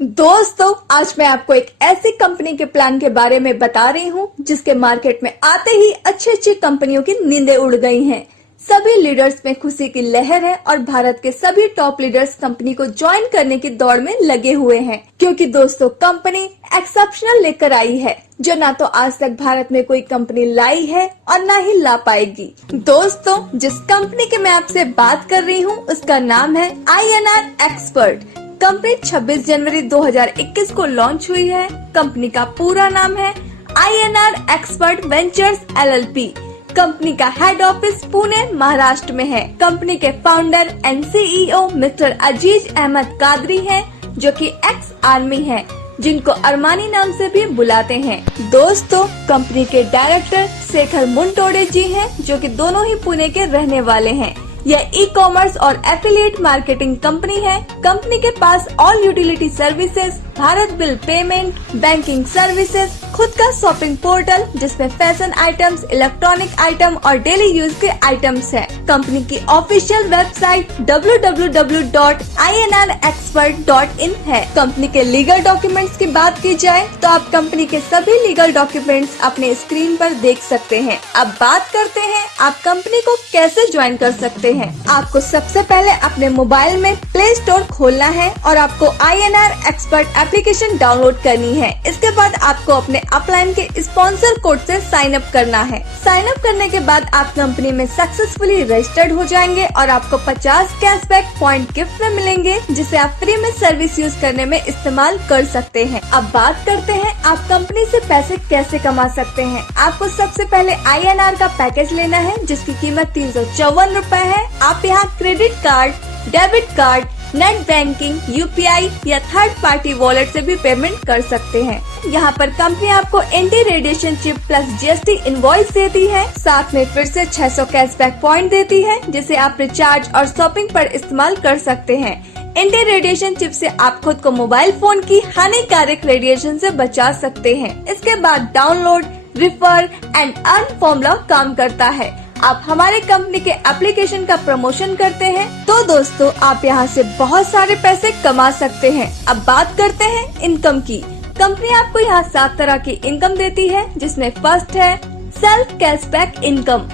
दोस्तों, आज मैं आपको एक ऐसी कंपनी के प्लान के बारे में बता रही हूँ जिसके मार्केट में आते ही अच्छी कंपनियों की नींदें उड़ गई हैं। सभी लीडर्स में खुशी की लहर है और भारत के सभी टॉप लीडर्स कंपनी को ज्वाइन करने की दौड़ में लगे हुए हैं, क्योंकि दोस्तों कंपनी एक्सेप्शनल लेकर आई है जो ना तो आज तक भारत में कोई कंपनी लाई है और ना ही ला पाएगी। दोस्तों, जिस कंपनी की मैं आपसे बात कर रही हूँ उसका नाम है INR एक्सपर्ट। कंपनी 26 जनवरी 2021 को लॉन्च हुई है। कंपनी का पूरा नाम है INR expert ventures LLP। Company का हेड ऑफिस पुणे महाराष्ट्र में है। कंपनी के फाउंडर एंड CEO मिस्टर अजीज अहमद कादरी हैं, जो कि एक्स आर्मी है, जिनको अरमानी नाम से भी बुलाते हैं। दोस्तों, कंपनी के डायरेक्टर शेखर मुंटोडे जी हैं, जो कि दोनों ही पुणे के रहने वाले हैं। यह ई-कॉमर्स और एफिलिएट मार्केटिंग कंपनी है। कंपनी के पास all utility services, Bharat bill payment, banking services, खुद का शॉपिंग पोर्टल जिसमें फैशन आइटम्स, इलेक्ट्रॉनिक आइटम और डेली यूज के आइटम्स है। कंपनी की ऑफिशियल वेबसाइट www.inrexpert.in है। कंपनी के लीगल डॉक्यूमेंट्स की बात की जाए तो आप कंपनी के सभी लीगल डॉक्यूमेंट्स अपने स्क्रीन पर देख सकते हैं। अब बात करते हैं आप कंपनी को कैसे ज्वाइन कर सकते हैं। आपको सबसे पहले अपने मोबाइल में प्ले स्टोर खोलना है और आपको INR एक्सपर्ट एप्लीकेशन डाउनलोड करनी है। इसके बाद आपको अपने अपलाइन के स्पॉन्सर कोड से साइन अप करना है। साइन अप करने के बाद आप कंपनी में सक्सेसफुली रजिस्टर्ड हो जाएंगे और आपको 50 कैशबैक पॉइंट गिफ्ट में मिलेंगे, जिसे आप फ्री में सर्विस यूज करने में इस्तेमाल कर सकते हैं। अब बात करते हैं आप कंपनी से पैसे कैसे कमा सकते हैं। आपको सबसे पहले INR का पैकेज लेना है, जिसकी कीमत 354 रूपए है। आप यहाँ credit card, debit card, net banking, UPI या थर्ड पार्टी वॉलेट से भी पेमेंट कर सकते हैं। यहाँ पर कंपनी आपको anti radiation chip plus GST invoice देती है। साथ में फिर से 600 कैशबैक पॉइंट देती है, जिसे आप रिचार्ज और शॉपिंग पर इस्तेमाल कर सकते हैं। एंटी रेडिएशन चिप से आप खुद को मोबाइल फोन की हानिकारक रेडिएशन से बचा सकते हैं। इसके बाद download, refer and earn formula काम करता है। आप हमारे कंपनी के एप्लीकेशन का प्रमोशन करते हैं तो दोस्तों आप यहाँ से बहुत सारे पैसे कमा सकते हैं। अब बात करते हैं इनकम की। कंपनी आपको यहाँ 7 तरह की इनकम देती है, जिसमें फर्स्ट है सेल्फ कैशबैक इनकम,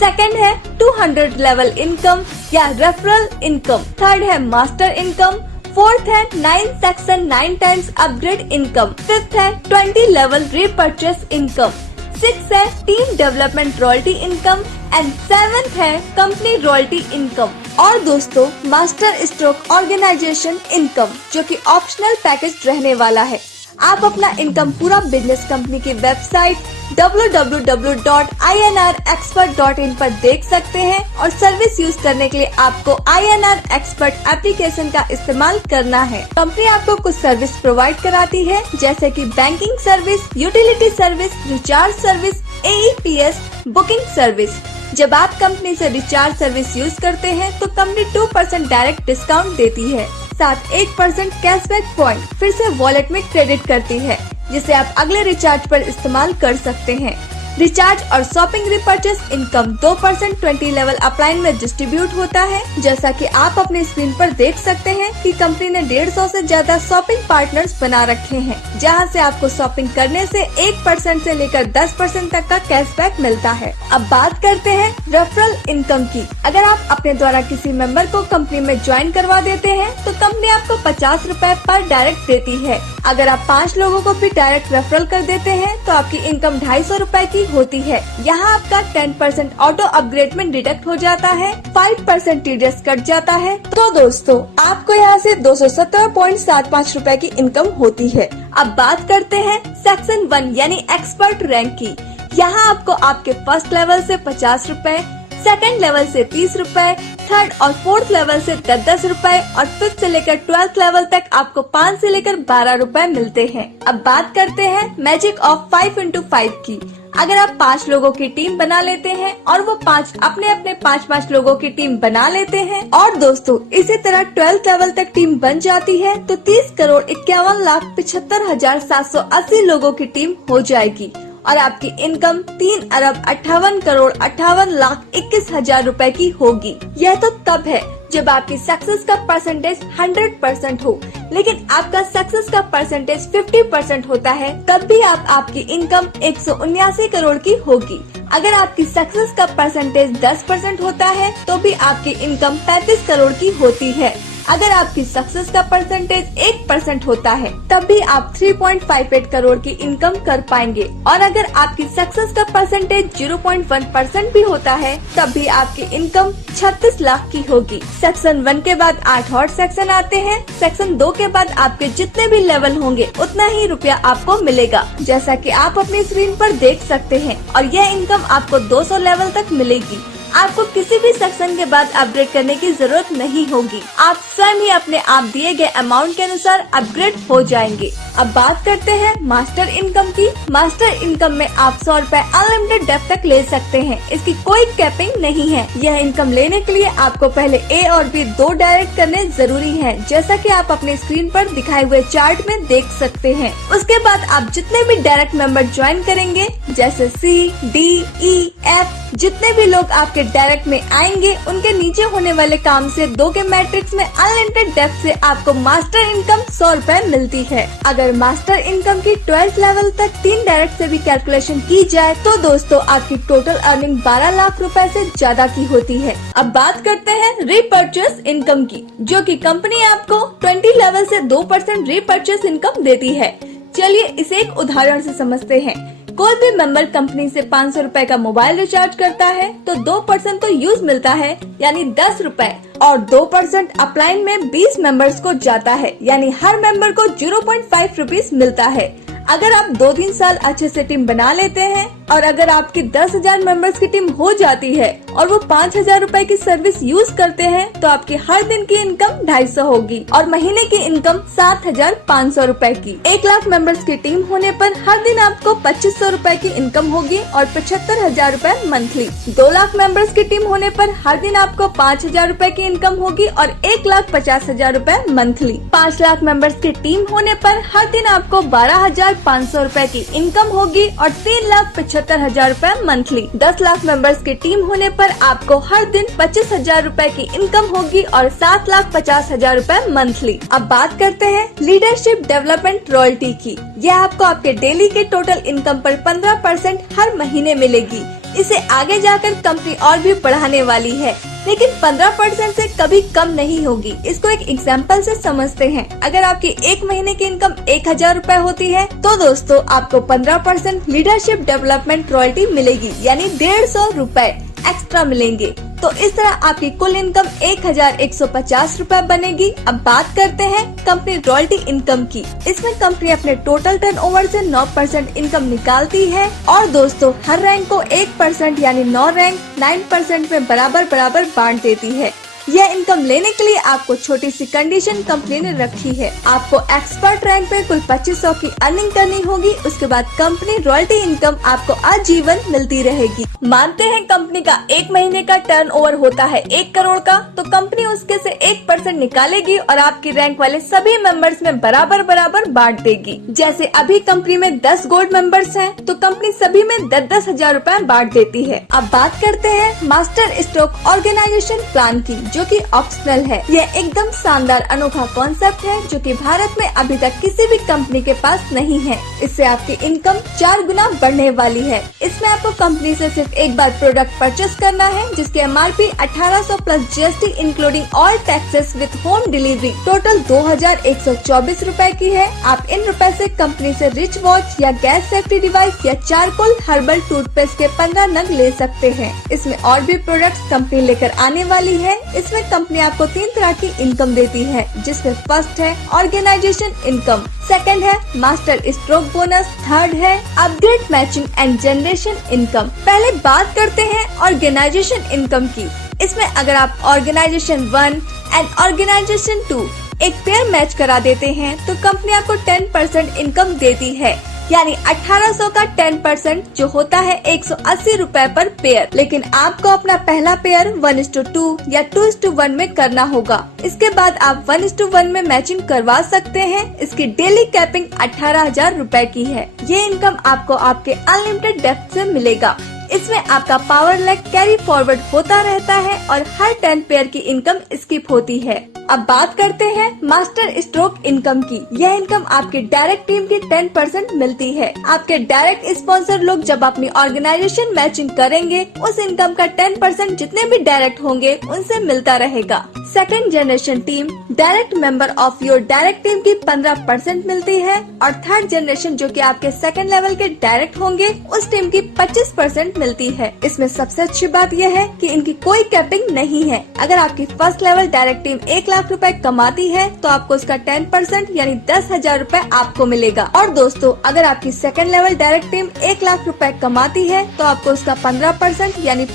सेकंड है 200 लेवल इनकम या रेफरल इनकम, थर्ड है मास्टर इनकम, फोर्थ है 9 section 9 times upgrade income, fifth है 20 लेवल रीपर्चेस इनकम, 6 है team development royalty income and 7th है कंपनी रॉयल्टी इनकम। और दोस्तों मास्टर स्ट्रोक ऑर्गेनाइजेशन इनकम, जो कि ऑप्शनल पैकेज रहने वाला है। आप अपना इनकम पूरा बिजनेस कंपनी की वेबसाइट www.inrexpert.in पर देख सकते हैं और सर्विस यूज करने के लिए आपको INR एक्सपर्ट एप्लीकेशन का इस्तेमाल करना है। कंपनी आपको कुछ सर्विस प्रोवाइड कराती है, जैसे कि banking service, utility service, recharge service, AEPS, booking service. जब आप कंपनी से रिचार्ज सर्विस यूज करते हैं तो कंपनी 2% डायरेक्ट डिस्काउंट देती है, साथ 8% कैशबैक पॉइंट फिर से वॉलेट में क्रेडिट करती है, जिसे आप अगले रिचार्ज पर इस्तेमाल कर सकते हैं। रिचार्ज और shopping repurchase income 2% 20 level upline में डिस्ट्रीब्यूट होता है। जैसा कि आप अपने स्क्रीन पर देख सकते हैं कि कंपनी ने 150 से ज्यादा शॉपिंग पार्टनर्स बना रखे हैं, जहां से आपको शॉपिंग करने से 1% से लेकर 10% तक का कैशबैक मिलता है। अब बात करते हैं रेफरल इनकम की। अगर आप अपने द्वारा किसी मेंबर को कंपनी में ज्वाइन करवा देते हैं तो कंपनी आपको 50 रूपए पर डायरेक्ट देती है। अगर आप 5 लोगों को भी डायरेक्ट रेफरल कर देते हैं तो आपकी इनकम 250 रूपए की होती है। यहाँ आपका 10% ऑटो अपग्रेड में डिडक्ट हो जाता है, 5% TDS कट जाता है। तो दोस्तों आपको यहाँ से 217.75 रूपए की इनकम होती है। अब बात करते हैं सेक्शन 1 यानी एक्सपर्ट रैंक की। यहाँ आपको आपके फर्स्ट लेवल से 50 रूपए, सेकंड लेवल से 30 रूपए, थर्ड और फोर्थ लेवल से 10 रूपए और फिफ्थ से लेकर 12th लेवल तक आपको 5 से लेकर 12 रूपए मिलते हैं। अब बात करते हैं मैजिक ऑफ 5x5 की। अगर आप 5 लोगों की टीम बना लेते हैं और वो 5 अपने अपने 5 लोगों की टीम बना लेते हैं और दोस्तों इसी तरह 12th लेवल तक टीम बन जाती है तो 30,51,75,780 लोगों की टीम हो जाएगी और आपकी इनकम 3,58,58,21,000 रूपए की होगी। यह तो तब है जब आपकी सक्सेस का परसेंटेज 100% हो, लेकिन आपका सक्सेस का परसेंटेज 50% होता है, तब भी आपकी इनकम 179 करोड़ की होगी। अगर आपकी सक्सेस का परसेंटेज 10% होता है तो भी आपकी इनकम 35 करोड़ की होती है। अगर आपकी सक्सेस का परसेंटेज 1% होता है तब भी आप 3.58 करोड़ की इनकम कर पाएंगे, और अगर आपकी सक्सेस का परसेंटेज 0.1% भी होता है तब भी आपकी इनकम 36 लाख की होगी। सेक्शन 1 के बाद 8 और सेक्शन आते हैं। सेक्शन 2 के बाद आपके जितने भी लेवल होंगे उतना ही रुपया आपको मिलेगा, जैसा कि आप अपनी स्क्रीन पर देख सकते हैं, और यह इनकम आपको 200 लेवल तक मिलेगी। आपको किसी भी सेक्शन के बाद अपग्रेड करने की जरूरत नहीं होगी, आप स्वयं ही अपने आप दिए गए अमाउंट के अनुसार अपग्रेड हो जाएंगे। अब बात करते हैं मास्टर इनकम की। मास्टर इनकम में आप 100 रुपए अनलिमिटेड डेप्थ तक ले सकते हैं। इसकी कोई कैपिंग नहीं है। यह इनकम लेने के लिए आपको पहले ए और बी 2 डायरेक्ट करने जरूरी है, जैसा कि आप अपने स्क्रीन पर दिखाए हुए चार्ट में देख सकते हैं। उसके बाद आप जितने भी डायरेक्ट मेंबर ज्वाइन करेंगे, जैसे सी, डी, ई, एफ, जितने भी लोग आपके डायरेक्ट में आएंगे, उनके नीचे होने वाले काम से 2 के मैट्रिक्स में अनलिमिटेड डेप्थ से आपको मास्टर इनकम 100 रुपए मिलती है। अगर मास्टर इनकम की 12th लेवल तक 3 डायरेक्ट से भी कैलकुलेशन की जाए तो दोस्तों आपकी टोटल अर्निंग 12 लाख रुपए से ज्यादा की होती है। अब बात करते हैं रीपर्चेस इनकम की, जो कि कंपनी आपको 20 लेवल से 2% रीपर्चेस इनकम देती है। चलिए इसे एक उदाहरण से समझते हैं। कोई भी मेंबर कंपनी से 500 रुपए का मोबाइल रिचार्ज करता है तो 2% तो यूज मिलता है, यानी 10 रुपए, और 2% अपलाइन में 20 मेंबर्स को जाता है, यानी हर मेंबर को 0.5 रुपीज मिलता है। अगर आप 2-3 साल अच्छे से टीम बना लेते हैं, और अगर आपकी 10,000 मेंबर्स की टीम हो जाती है और वो 5,000 रुपए की सर्विस यूज करते हैं, तो आपकी हर दिन की इनकम 250 होगी और महीने की इनकम 7,500 रुपए की। 1 लाख मेंबर्स की टीम होने पर हर दिन आपको 2,500 रुपए की इनकम होगी और 75,000 रुपए मंथली। 2 लाख मेंबर्स की टीम होने पर हर दिन आपको 5,000 रुपए की इनकम होगी और 1,50,000 रुपए मंथली। 5 लाख मेंबर्स की टीम होने पर हर दिन आपको 12,500 रुपए की इनकम होगी और 3,75,000 रुपए मंथली। 10 लाख मेंबर्स की टीम होने पर आपको हर दिन 25,000 रुपए की इनकम होगी और 7,50,000 रुपए मंथली। अब बात करते हैं लीडरशिप डेवलपमेंट रॉयल्टी की। यह आपको आपके डेली के टोटल इनकम पर 15% हर महीने मिलेगी। इसे आगे जाकर कंपनी और भी बढ़ाने वाली है, लेकिन 15% से कभी कम नहीं होगी। इसको एक एग्जाम्पल से समझते हैं। अगर आपकी 1 महीने की इनकम 1,000 रुपए होती है तो दोस्तों आपको 15% लीडरशिप डेवलपमेंट रॉयल्टी मिलेगी, यानी 150 रुपए एक्स्ट्रा मिलेंगे। तो इस तरह आपकी कुल इनकम 1,150 रुपए बनेगी। अब बात करते हैं कंपनी रॉयल्टी इनकम की। इसमें कंपनी अपने टोटल टर्नओवर से 9% इनकम निकालती है, और दोस्तों हर रैंक को 1% यानी 9 रैंक 9% में बराबर बांट देती है। यह इनकम लेने के लिए आपको छोटी सी कंडीशन कंपनी ने रखी है। आपको एक्सपर्ट रैंक पे कुल 2,500 की अर्निंग करनी होगी। उसके बाद कंपनी रॉयल्टी इनकम आपको आजीवन मिलती रहेगी। मानते हैं कंपनी का 1 महीने का टर्नओवर होता है 1 करोड़ का, तो कंपनी उसके से 1% निकालेगी और आपकी रैंक वाले सभी मेंबर्स में बराबर बांट देगी। जैसे अभी कंपनी में 10 गोल्ड मेंबर्स हैं, तो कंपनी सभी में 10,000 रुपए बांट देती है। अब बात करते हैं मास्टर स्ट्रोक ऑर्गेनाइजेशन प्लान की, जो कि ऑप्शनल है। यह एकदम शानदार अनोखा कॉन्सेप्ट है जो कि भारत में अभी तक किसी भी कंपनी के पास नहीं है। इससे आपकी इनकम 4 गुना बढ़ने वाली है। इसमें आपको कंपनी से सिर्फ एक बार प्रोडक्ट परचेस करना है, जिसके MRP 1800 plus GST including all taxes with home delivery total 2,124 रुपए की है। आप इन रुपए से कंपनी से रिच वॉच या गैस सेफ्टी डिवाइस या चारकोल हर्बल टूथपेस्ट के 15 नग ले सकते हैं। इसमें और भी प्रोडक्ट्स कंपनी लेकर आने वाली है। इसमें कंपनी आपको 3 तरह की इनकम देती है, जिसमें फर्स्ट है ऑर्गेनाइजेशन इनकम, सेकंड है मास्टर स्ट्रोक बोनस, थर्ड है upgrade matching and generation income. पहले बात करते हैं ऑर्गेनाइजेशन इनकम की। इसमें अगर आप ऑर्गेनाइजेशन 1 एंड ऑर्गेनाइजेशन 2 एक पेयर मैच करा देते हैं तो कंपनी आपको 10% इनकम देती है, यानी 1800 का 10% जो होता है 180 रुपए पर पेयर। लेकिन आपको अपना पहला पेयर 1:2 या 2:1 में करना होगा। इसके बाद आप 1:1 में मैचिंग करवा सकते हैं। इसकी डेली कैपिंग 18,000 रुपए की है। ये इनकम आपको आपके अनलिमिटेड डेप्थ से मिलेगा। इसमें आपका पावर लैग कैरी फॉरवर्ड होता रहता है और हर 10 पेयर की इनकम स्किप होती है। अब बात करते हैं मास्टर स्ट्रोक इनकम की। यह इनकम आपकी डायरेक्ट टीम की 10% मिलती है। आपके डायरेक्ट स्पॉन्सर लोग जब अपनी ऑर्गेनाइजेशन मैचिंग करेंगे, उस इनकम का 10% जितने भी डायरेक्ट होंगे उनसे मिलता रहेगा। Second generation team direct member of your direct team की 15% मिलती है और थर्ड जनरेशन जो कि आपके सेकंड लेवल के डायरेक्ट होंगे उस टीम की 25% मिलती है। इसमें सबसे अच्छी बात यह है कि इनकी कोई कैपिंग नहीं है। अगर आपकी first level direct team 1 lakh रुपए कमाती है तो आपको उसका 10% यानी 10,000 रुपए आपको मिलेगा। और दोस्तों, अगर आपकी second level direct team 1 lakh रुपए कमाती है तो आपको उसका 15% यानी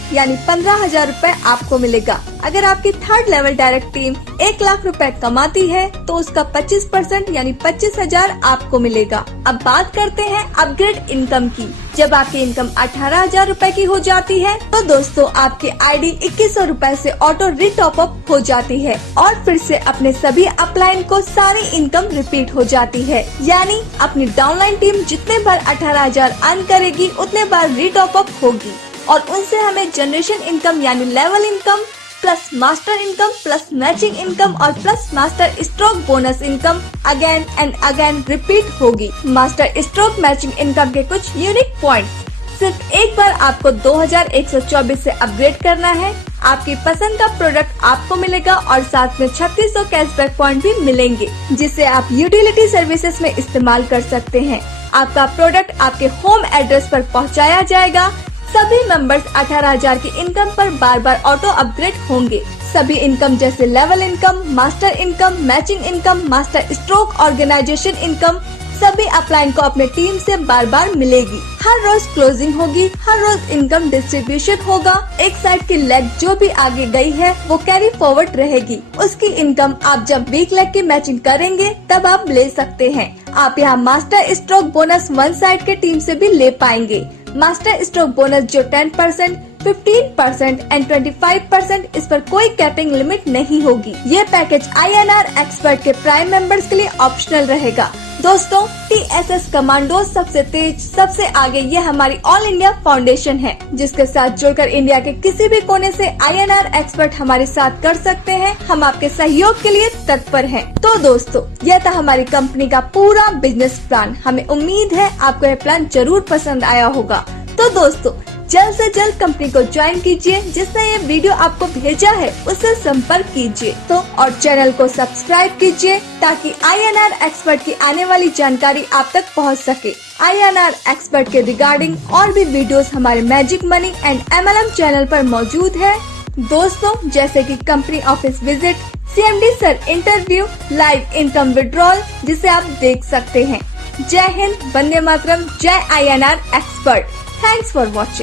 15,000 रुपए आपको मिलेगा। अगर आपकी third level direct team 1 lakh रुपए कमाती है तो उसका 25% यानी 25,000 आपको मिलेगा। अब बात करते हैं अपग्रेड इनकम की। जब आपकी इनकम 18,000 रुपए की हो जाती है तो दोस्तों आपकी आईडी 2100 रुपए से ऑटो रीटॉप अप हो जाती है और फिर से अपने सभी अपलाइन को सारी इनकम रिपीट हो जाती है। यानी अपनी डाउनलाइन टीम जितने बार 18,000 अर्न करेगी उतने बार रीटॉप अप होगी और उनसे हमें जनरेशन इनकम यानी level income plus master income plus matching income और plus master stroke bonus income again and again repeat होगी। मास्टर स्ट्रोक मैचिंग इनकम के कुछ यूनिक पॉइंट्स। सिर्फ एक बार आपको 2124 से अपग्रेड करना है। आपकी पसंद का प्रोडक्ट आपको मिलेगा और साथ में 3600 कैशबैक पॉइंट भी मिलेंगे जिसे आप यूटिलिटी सर्विसेज में इस्तेमाल कर सकते हैं। आपका प्रोडक्ट आपके होम एड्रेस पर पहुंचाया जाएगा। सभी मेंबर्स 18,000 की इनकम पर बार बार ऑटो अपग्रेड होंगे। सभी इनकम जैसे level income, master income, matching income, master stroke, organization income सभी अपलाइन को अपने टीम से बार बार मिलेगी। हर रोज क्लोजिंग होगी, हर रोज इनकम डिस्ट्रीब्यूशन होगा। एक साइड की लेग जो भी आगे गई है वो कैरी फॉरवर्ड रहेगी। उसकी इनकम आप जब वीक लेग की मैचिंग करेंगे तब आप ले सकते हैं। आप यहाँ master stroke bonus one side के टीम से भी ले पाएंगे। मास्टर स्ट्रोक बोनस जो 10%, 15% एंड 25% इस पर कोई कैपिंग लिमिट नहीं होगी। ये पैकेज INR एक्सपर्ट के प्राइम मेंबर्स के लिए ऑप्शनल रहेगा। दोस्तों, TSS कमांडो सबसे तेज, सबसे आगे ये हमारी ऑल इंडिया फाउंडेशन है जिसके साथ जुड़कर इंडिया के किसी भी कोने से INR एक्सपर्ट हमारे साथ कर सकते हैं। हम आपके सहयोग के लिए तत्पर हैं। तो दोस्तों, यह था हमारी कंपनी का पूरा बिजनेस प्लान। हमें उम्मीद है आपको यह प्लान जरूर पसंद आया होगा। तो दोस्तों, जल्द से जल्द कंपनी को ज्वाइन कीजिए। जिसने ये वीडियो आपको भेजा है उससे संपर्क कीजिए और चैनल को सब्सक्राइब कीजिए ताकि INR एक्सपर्ट की आने वाली जानकारी आप तक पहुंच सके। INR एक्सपर्ट के रिगार्डिंग और भी वीडियोस हमारे magic money and MLM channel पर मौजूद है दोस्तों, जैसे कि company office visit, CMD sir interview, live income withdrawal जिसे आप देख सकते हैं। जय हिंद, वंदे मातरम, जय INR expert. Thanks for watching.